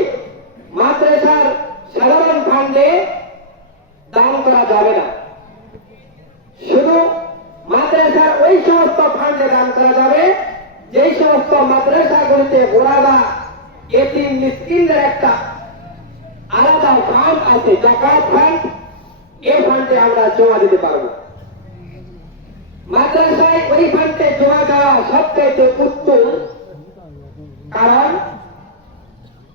মাদ্রাসার সাধারণ ফান্ডে দান করা যাবে না। শুধু মাদ্রাসার ওই সমস্ত ফান্ডে দান করা যাবে যেই সমস্ত মাদ্রাসাগুলিতে গোরাবা এতিম মিসকিনদের একটা আলাদা ফান্ড আছে, যাকাত ফান্ড। এই ফান্ডে আমরা জমা দিতে পারবো। মাদ্রাসায় ওই ফান্ডে জমা দেওয়া সবচাইতে উত্তম, কারণ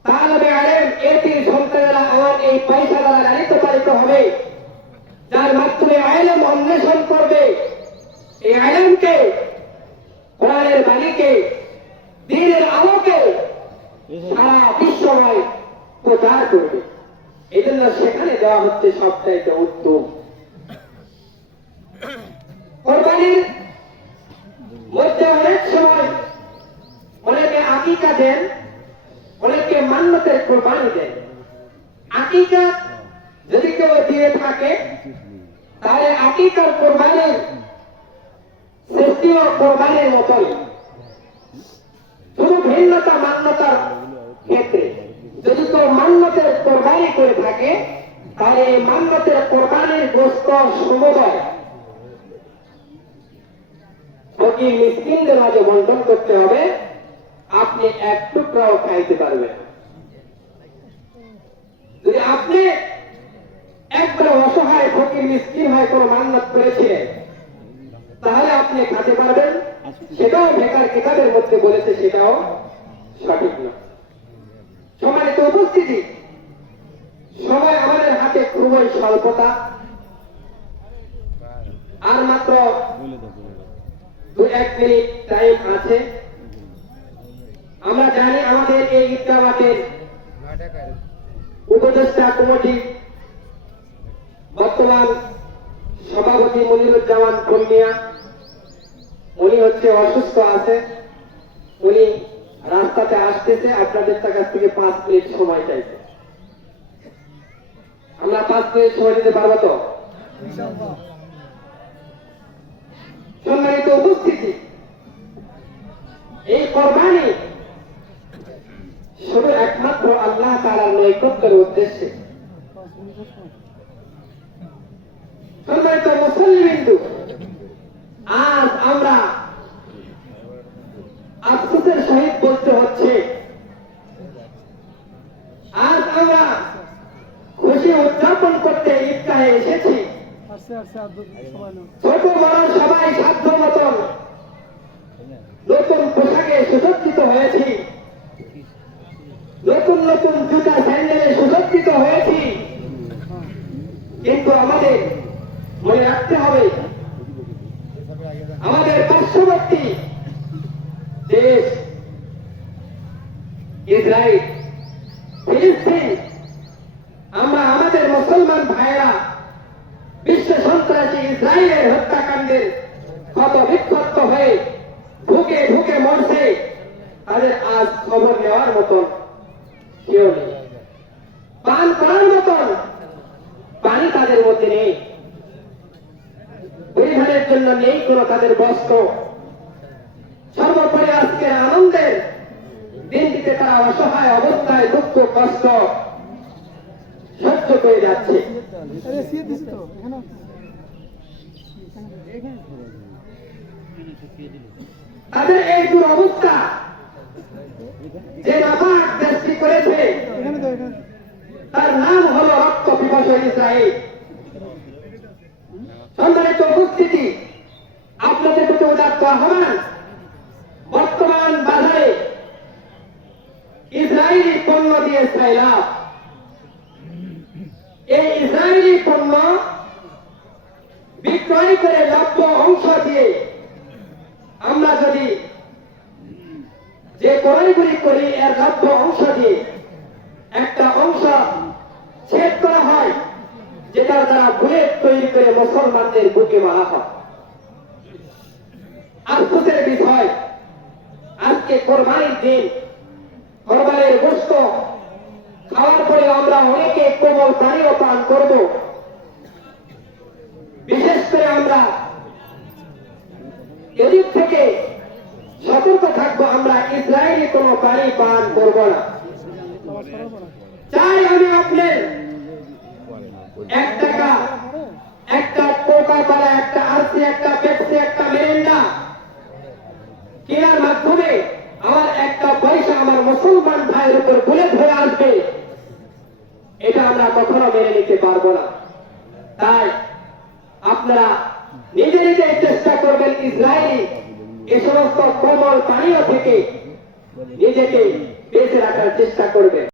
তালেবে আলেম এতিম সন্তানেরা আমার এই পয়সা দ্বারা লালিত পালিত হবে, যার মাধ্যমে আলেম অন্বেষণ করবে। এই আলেমকে, কোরআনের বাণীকে, দ্বীনের আলোকে সারা বিশ্বময় প্রচার করবে। এই জন্য সেখানে দেওয়া হচ্ছে সবচাইতে উত্তম। কোরবানির মধ্যে অনেক সময় অনেকে আকিকা দেন, অনেকে মান্যতের কোরবানি দেন। আকিকা যদি কেউ দিয়ে থাকে তাহলে আকিকার কোরবানির সৃষ্টিও কোরবানির মতোই, শুধু ভিন্নতা মান্যতার ক্ষেত্রে। যদি কেউ মান্যতের কোরবানি করে থাকে তাহলে এই মান্যতের কোরবানির গোস্ত সমুদয় ফকির মিসকিনদের মাঝে বন্টন করতে হবে। আপনি এক টুকরাও খাইতে পারবেন। যদি আপনি একবার অসহায় ফকির মিসকিন হয় কোনো মান্যত করেছিলেন তাহলে আপনি খেতে পারবেন। সেটাও ফিকার কিতাবের মধ্যে বলেছে, সেটাও সঠিক না। সম্মানিত উপস্থিতি, সময় আমাদের হাতে খুবই স্বল্পতা। আর মাত্র 2-1 মিনিট টাইম আছে। আমরা জানি আমাদের এই ঈদগাহ মাঠের উপদেষ্টা কমিটি বর্তমান সভাপতি মনিরুজ্জামান কর্মিয়া, উনি হচ্ছে অসুস্থ আছে। উনি রাস্তাতে আসতেছে, আপনাদের কাছ থেকে 5 মিনিট সময় চাইছে। আমরা 5 মিনিট সময় দিতে পারবো তো? সম্মানিত উপস্থিতি, এই কোরবানি শুধু একমাত্র আল্লাহ তাআলার নৈকট্যের উদ্দেশ্যে। সম্মানিত মুসলিমবৃন্দ, আজ আমরা আফসোসের সহিত বলতে হচ্ছে, আজ আমরা খুশি উদযাপন করতে ঈদগাহে এসেছি। ছোট বড় সবাই সাধ্য মতন নতুন পোশাকে সুসজ্জিত হয়েছি, নতুন নতুন জুতা স্যান্ডেলে সুসজ্জিত হয়েছি। কিন্তু আমাদের মনে রাখতে হবে, আমাদের পার্শ্ববর্তী দেশ ইসরায়েল, ফিলিস্তিন, আমরা আমাদের মুসলমান ভাইয়েরা বিশ্ব সন্ত্রাসী ইসরায়েলের হত্যাকাণ্ডের ক্ষত বিক্ষত হয়ে ঢুকে ঢুকে মতন কেউ নেই, পান করার মতন পানি তাদের মধ্যে নেই, পরিধানের জন্য নেই কোনো তাদের বস্ত্র। সর্বোপরি আজকের আনন্দের দিনটিতে তারা অসহায় অবস্থায় দুঃখ কষ্ট সহ্য করে যাচ্ছে। তাদের এই দুরবস্থা যে নাপাক দেশটি করেছে তার নাম হলো রক্ত পিপাসু ইসরায়েল। সম্মানিত উপস্থিতি, আপনাদের প্রতি উদাত্ত আহ্বান, বর্তমান বাজারে ইসরায়েলি পণ্য দিয়ে লাভ। এই ইসরায়েলি পণ্য বিক্রয় করে লভ্য অংশ দিয়ে আমরা যদি যে ক্রয়গুলি করি এর লভ্য অংশ দিয়ে একটা অংশ ছেদ করা হয়, যেটার দ্বারা বুলেট তৈরি করে মুসলমানদের বুকে মারা হয়। আফসোসের বিষয়, আজকে কোরবানির দিন, কোরবানির গোশত খাওয়ার পরে আমরা অনেকে কোমল পানীয় পান করব। বিশেষ করে আমরা এদিক থেকে সতর্ক থাকবো, আমরা ইসরায়েলি কোনো পানি পান করব না। চাই আমি আপনার 1 টাকা, একটা কোকা কোলা, একটা আরসি, একটা পেপসি, একটা মেরিন্ডা কেনার মাধ্যমে আমার একটা পয়সা আমার মুসলমান ভাইয়ের উপর বুলেট হয়ে আসবে, এটা আমরা কখনো মেনে নিতে পারবো না। তাই আপনারা নিজে নিজে চেষ্টা করবেন ইসরায়েলি এ সমস্ত কোমল পানীয় থেকে নিজেকে বেঁচে রাখার চেষ্টা করবেন।